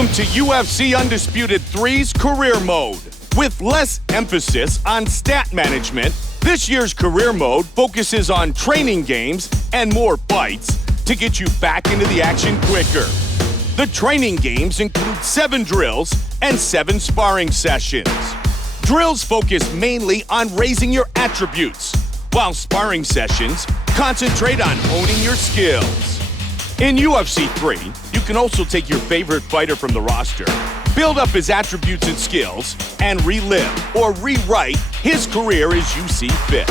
Welcome to UFC Undisputed 3's Career Mode. With less emphasis on stat management, this year's Career Mode focuses on training games and more fights to get you back into the action quicker. The training games include 7 drills and 7 sparring sessions. Drills focus mainly on raising your attributes, while sparring sessions concentrate on honing your skills. In UFC 3, you can also take your favorite fighter from the roster, build up his attributes and skills, and relive or rewrite his career as you see fit.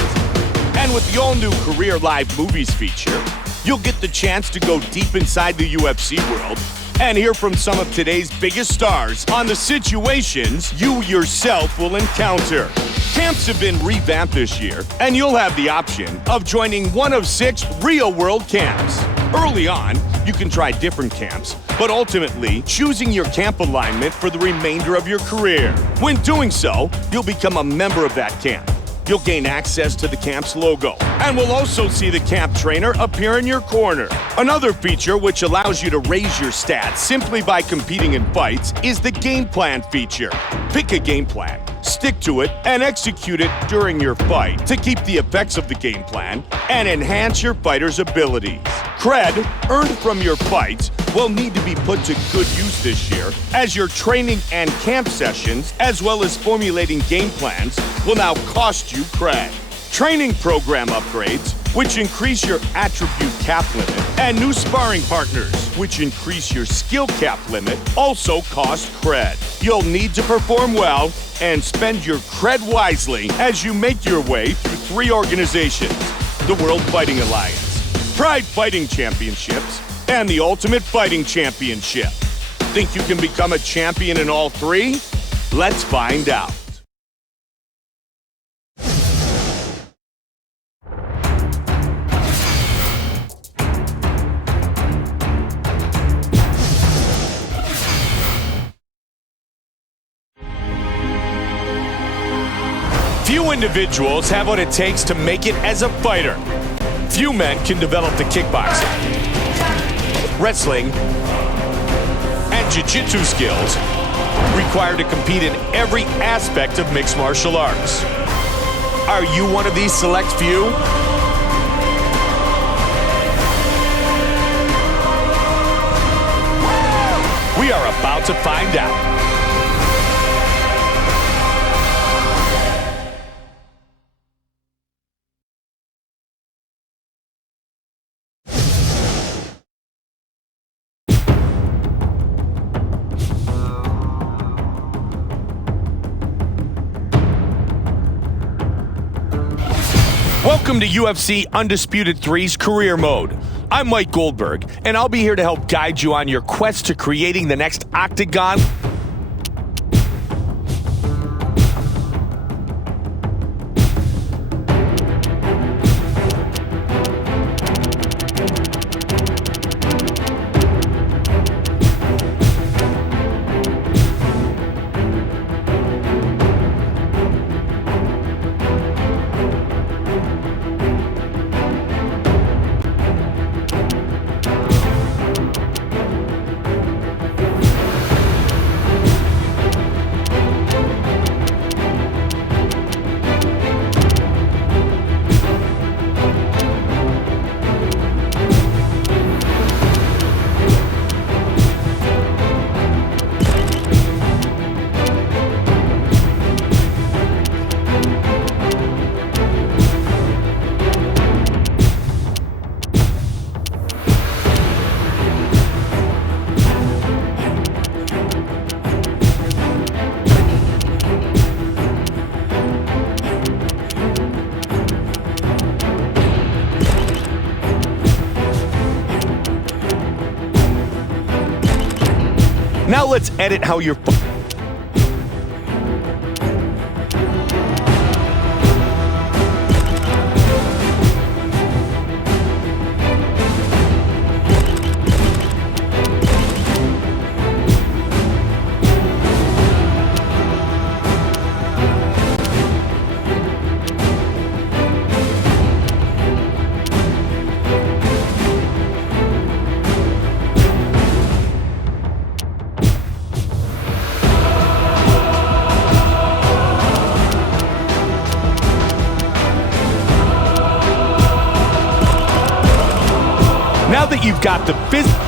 And with the all-new Career Live Movies feature, you'll get the chance to go deep inside the UFC world and hear from some of today's biggest stars on the situations you yourself will encounter. Camps have been revamped this year, and you'll have the option of joining one of 6 real-world camps. Early on, you can try different camps, but ultimately choosing your camp alignment for the remainder of your career. When doing so, you'll become a member of that camp. You'll gain access to the camp's logo, and will also see the camp trainer appear in your corner. Another feature which allows you to raise your stats simply by competing in fights is the game plan feature. Pick a game plan, stick to it, and execute it during your fight to keep the effects of the game plan and enhance your fighter's abilities. Cred earned from your fights will need to be put to good use this year, as your training and camp sessions, as well as formulating game plans, will now cost you cred. Training program upgrades, which increase your attribute cap limit, and new sparring partners, which increase your skill cap limit, also cost cred. You'll need to perform well and spend your cred wisely as you make your way through 3 organizations: the World Fighting Alliance, Pride Fighting Championships, and the Ultimate Fighting Championship. Think you can become a champion in all 3? Let's find out. Few individuals have what it takes to make it as a fighter. Few men can develop the kickboxing, wrestling, and jiu-jitsu skills required to compete in every aspect of mixed martial arts. Are you one of these select few? We are about to find out. Welcome to UFC Undisputed 3's Career Mode. I'm Mike Goldberg, and I'll be here to help guide you on your quest to creating the next Octagon. Now let's edit how you're... that you've got the physical.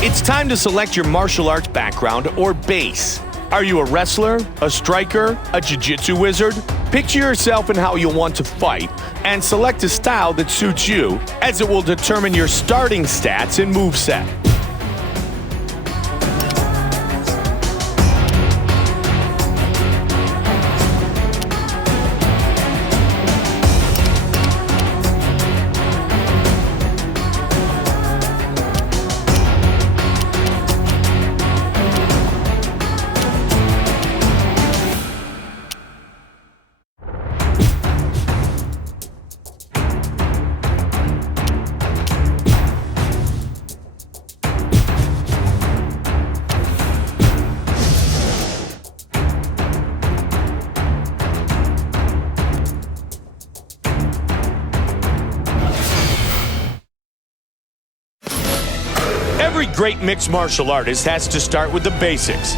It's time to select your martial arts background or base. Are you a wrestler, a striker, a jiu-jitsu wizard? Picture yourself and how you'll want to fight, and select a style that suits you, as it will determine your starting stats and moveset. Every great mixed martial artist has to start with the basics.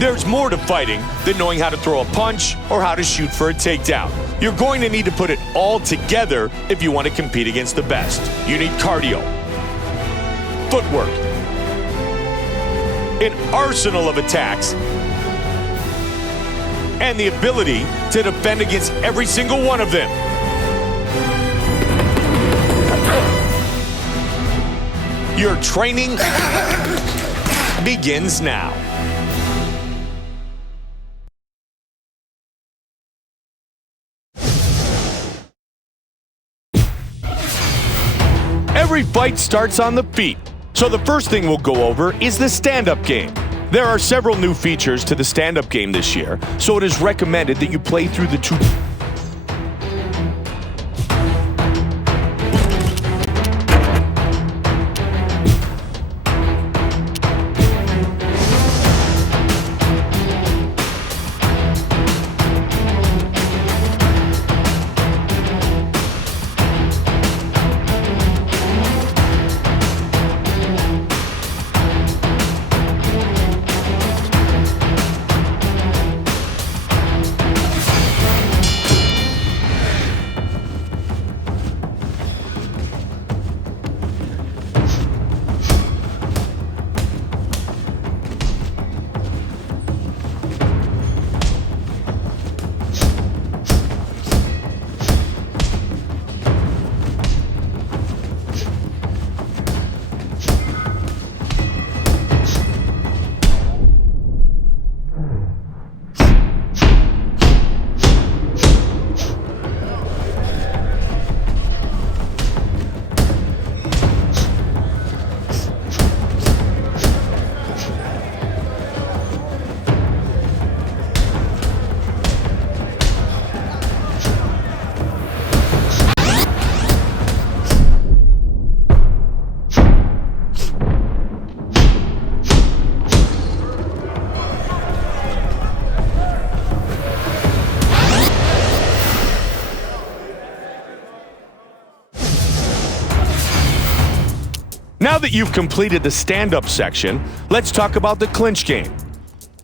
There's more to fighting than knowing how to throw a punch or how to shoot for a takedown. You're going to need to put it all together if you want to compete against the best. You need cardio, footwork, an arsenal of attacks, and the ability to defend against every single one of them. Your training begins now. Every fight starts on the feet, so the first thing we'll go over is the stand-up game. There are several new features to the stand-up game this year, so it is recommended that you play through the two. Now that you've completed the stand-up section, let's talk about the clinch game.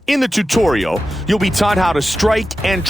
In the tutorial, you'll be taught how to strike and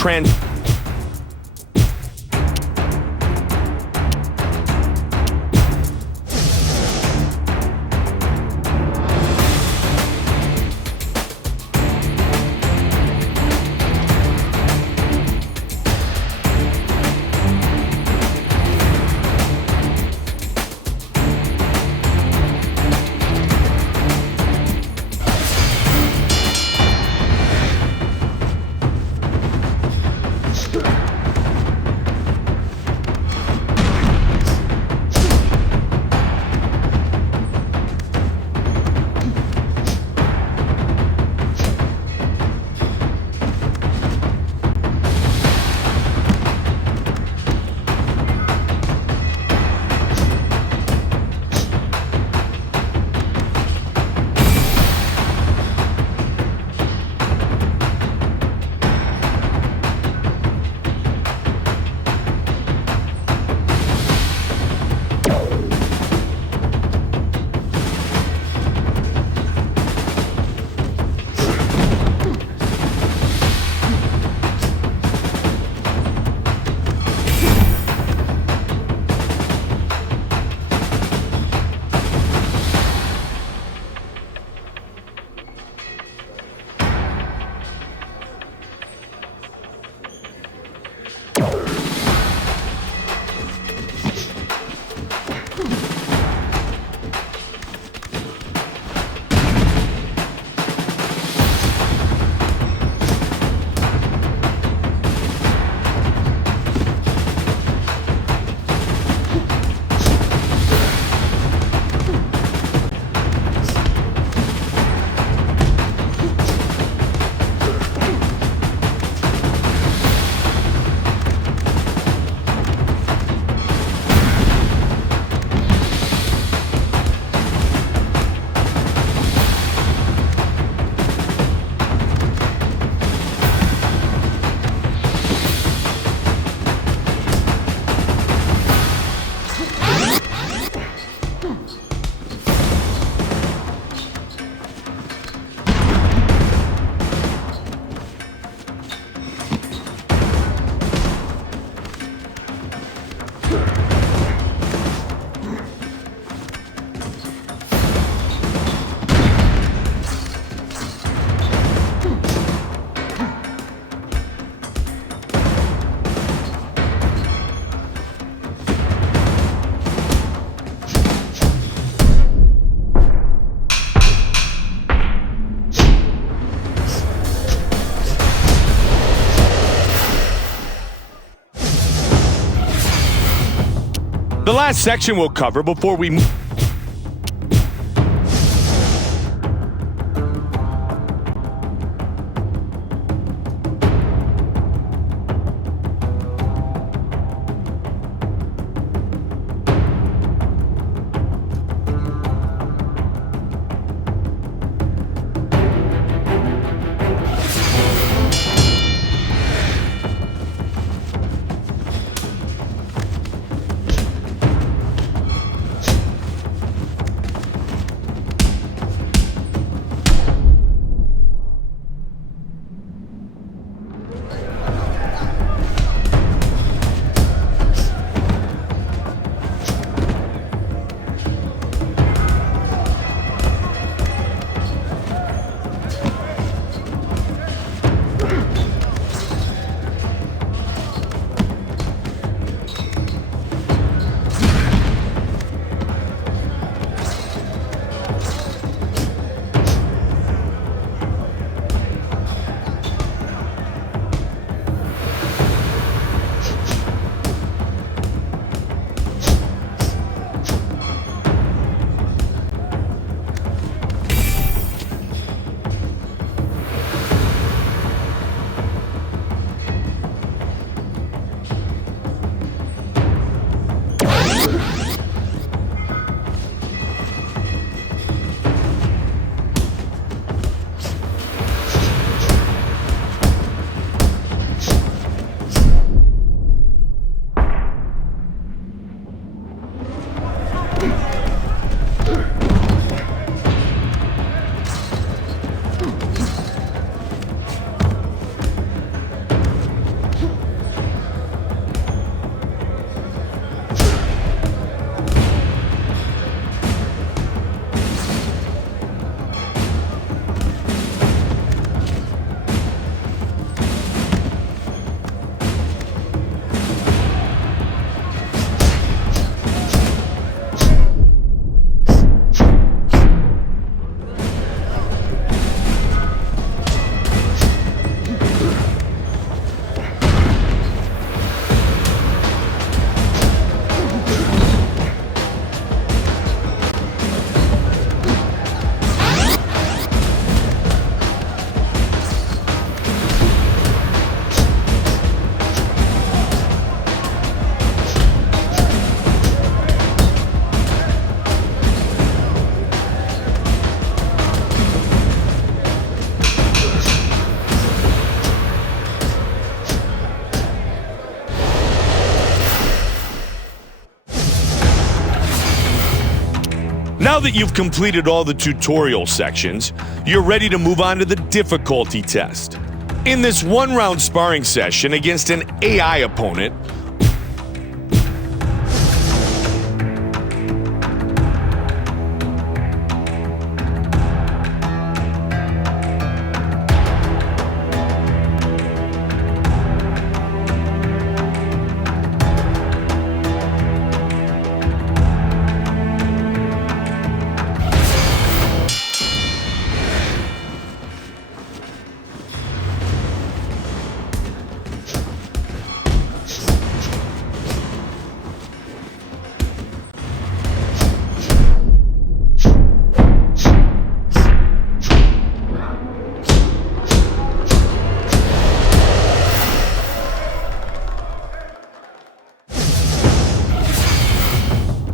The last section we'll cover before we move. Now that you've completed all the tutorial sections, you're ready to move on to the difficulty test. In this one-round sparring session against an AI opponent,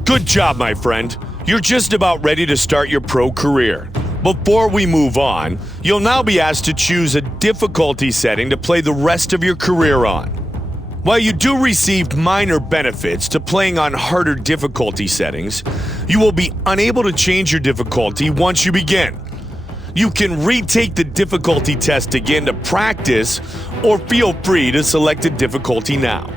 good job, my friend. You're just about ready to start your pro career. Before we move on, you'll now be asked to choose a difficulty setting to play the rest of your career on. While you do receive minor benefits to playing on harder difficulty settings, you will be unable to change your difficulty once you begin. You can retake the difficulty test again to practice, or feel free to select a difficulty now.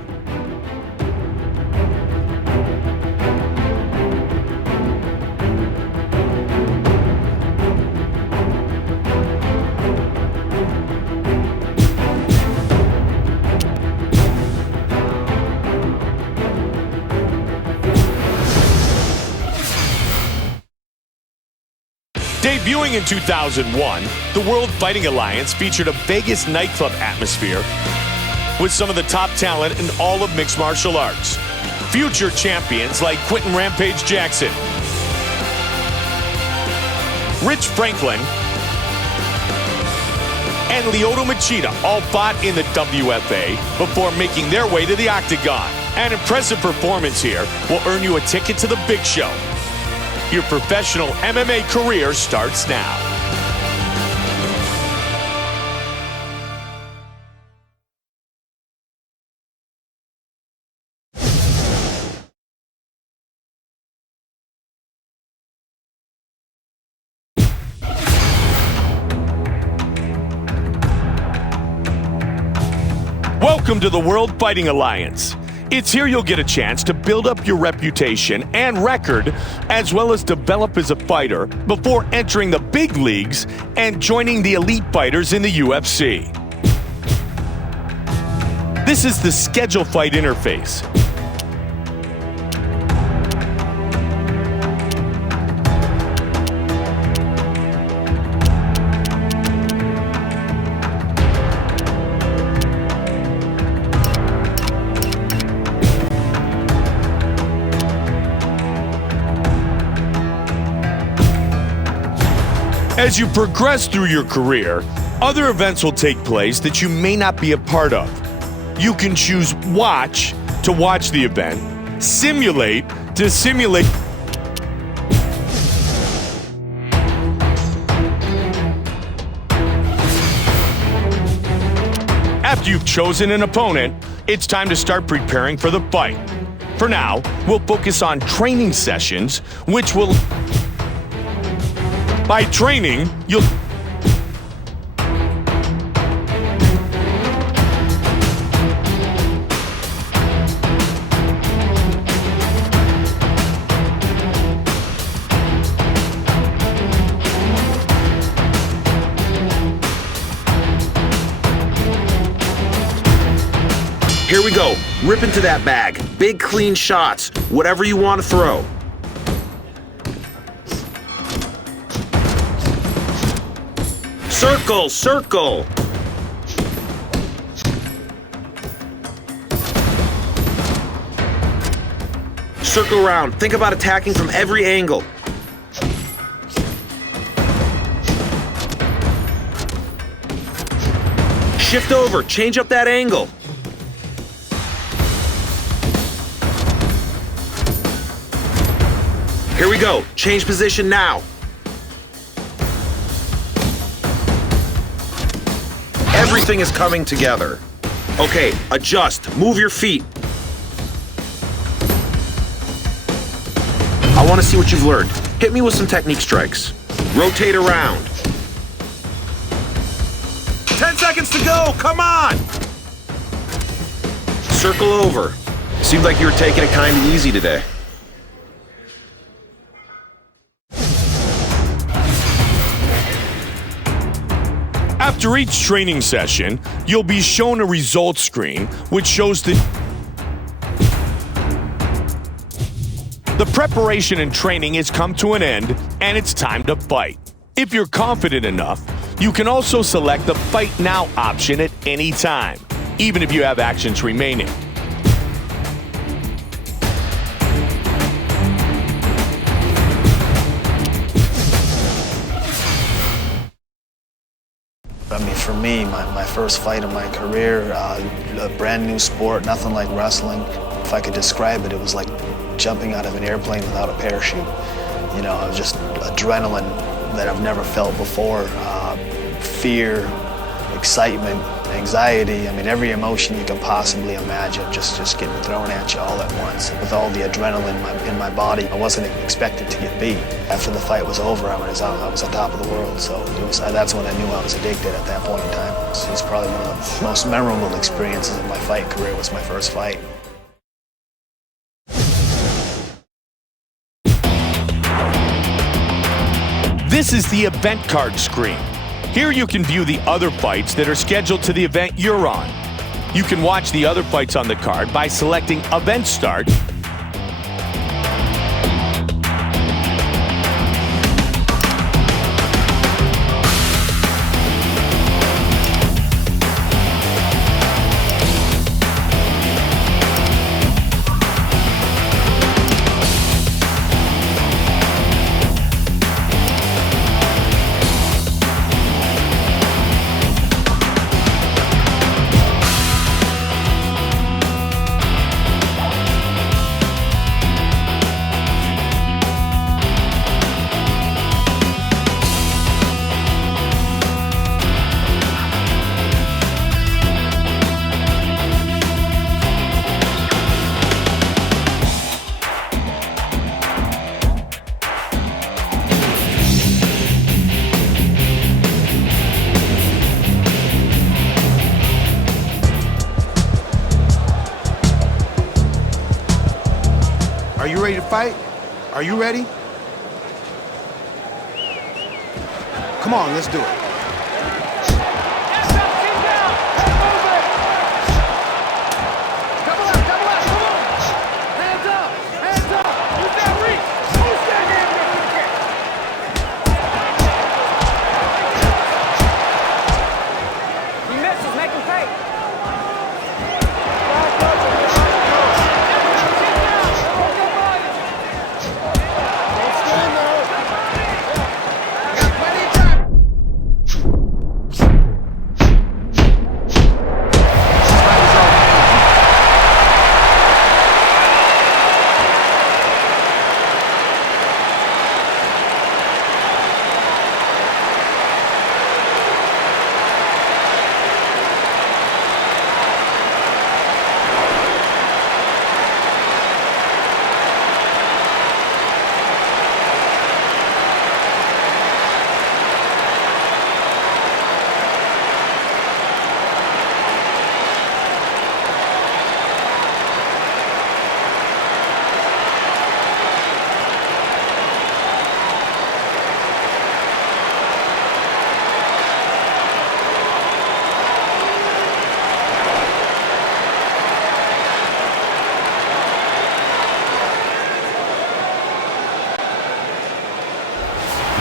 Debuting in 2001, the World Fighting Alliance featured a Vegas nightclub atmosphere with some of the top talent in all of mixed martial arts. Future champions like Quentin Rampage Jackson, Rich Franklin, and Lyoto Machida all fought in the WFA before making their way to the Octagon. An impressive performance here will earn you a ticket to the big show. Your professional MMA career starts now. Welcome to the World Fighting Alliance. It's here you'll get a chance to build up your reputation and record, as well as develop as a fighter before entering the big leagues and joining the elite fighters in the UFC. This is the schedule fight interface. As you progress through your career, other events will take place that you may not be a part of. You can choose Watch to watch the event, Simulate to simulate. After you've chosen an opponent, it's time to start preparing for the fight. For now, we'll focus on training sessions, which will... By training, you'll... Here we go. Rip into that bag. Big, clean shots. Whatever you want to throw. Circle, circle. Circle around. Think about attacking from every angle. Shift over. Change up that angle. Here we go. Change position now. Everything is coming together. Okay, adjust. Move your feet. I want to see what you've learned. Hit me with some technique strikes. Rotate around. 10 seconds to go, come on! Circle over. Seemed like you were taking it kind of easy today. After each training session, you'll be shown a results screen which shows the preparation and training has come to an end and it's time to fight. If you're confident enough, you can also select the Fight Now option at any time, even if you have actions remaining. I mean, for me, my first fight of my career, a brand new sport, nothing like wrestling. If I could describe it, it was like jumping out of an airplane without a parachute. You know, it was just adrenaline that I've never felt before. Fear, excitement, anxiety. I mean, every emotion you can possibly imagine just getting thrown at you all at once. With all the adrenaline in my body, I wasn't expected to get beat. After the fight was over, I was on top of the world. So that's when I knew I was addicted at that point in time. It was probably one of the most memorable experiences of my fight career was my first fight. This is the event card screen. Here you can view the other fights that are scheduled to the event you're on. You can watch the other fights on the card by selecting Event Start, Are you ready to fight? Are you ready? Come on, let's do it.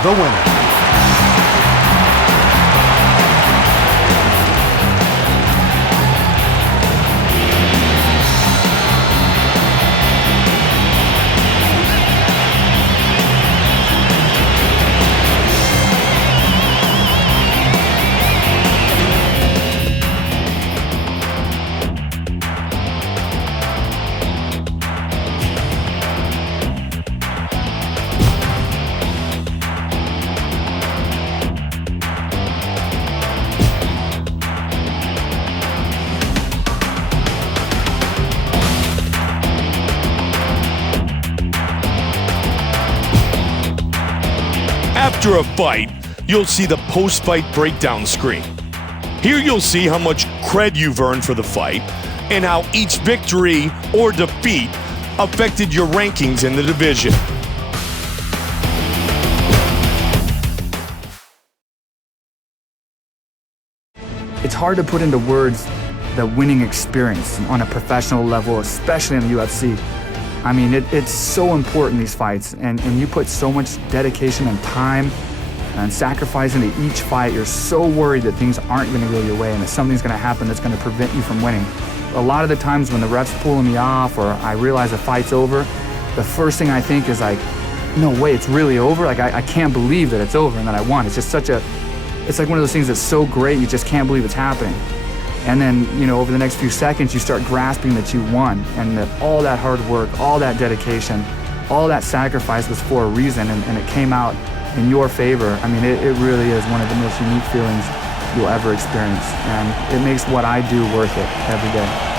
The winner. After a fight, you'll see the post-fight breakdown screen. Here you'll see how much cred you've earned for the fight and how each victory or defeat affected your rankings in the division. It's hard to put into words the winning experience on a professional level, especially in the UFC. I mean, it's so important, these fights, and you put so much dedication and time and sacrifice into each fight. You're so worried that things aren't going to go your way and that something's going to happen that's going to prevent you from winning. A lot of the times when the ref's pulling me off or I realize the fight's over, the first thing I think is like, no way, it's really over? Like, I can't believe that it's over and that I won. It's just it's like one of those things that's so great, you just can't believe it's happening. And then, over the next few seconds, you start grasping that you won and that all that hard work, all that dedication, all that sacrifice was for a reason and it came out in your favor. I mean, it really is one of the most unique feelings you'll ever experience. And it makes what I do worth it every day.